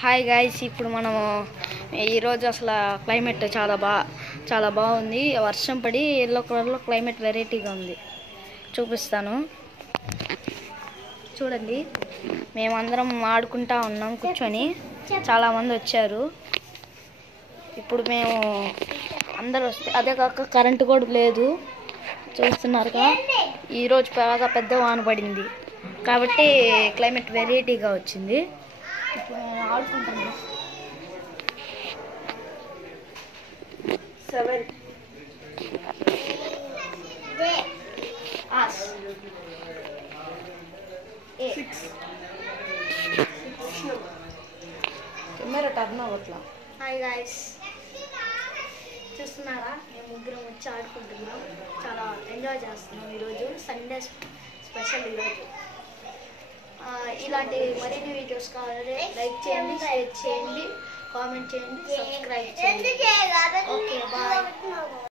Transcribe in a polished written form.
Hi guys, ఇప్పుడు మనము ఈరోజు అసలు క్లైమేట్ చాలా బాగుంది. వర్షం పడి ఎల్లో కలర్లో క్లైమేట్ వెరైటీగా ఉంది. చూపిస్తాను చూడండి. మేమందరం ఆడుకుంటా ఉన్నాం కూర్చొని. చాలామంది వచ్చారు. ఇప్పుడు మేము అందరూ వస్తే అదే కాక కరెంటు కూడా లేదు. చూస్తున్నారుగా, ఈరోజు బాగా పెద్ద వాన పడింది కాబట్టి క్లైమేట్ వెరైటీగా వచ్చింది. ఇప్పుడు నేను ఆడుకుంటాను. 7 కెమెరా టర్న్ అవ్వట్లా. హాయ్ గాయ్స్, చూస్తున్నారా? మేము ముగ్గురం వచ్చి ఆడుకుంటున్నాం. చాలా ఎంజాయ్ చేస్తున్నాం. ఈరోజు సండే స్పెషల్. ఈరోజు ఇలాంటి మరిన్ని వీడియోస్ కావాలి. లైక్ చేయండి, షేర్ చేయండి, కామెంట్ చేయండి, సబ్స్క్రైబ్ చేయండి.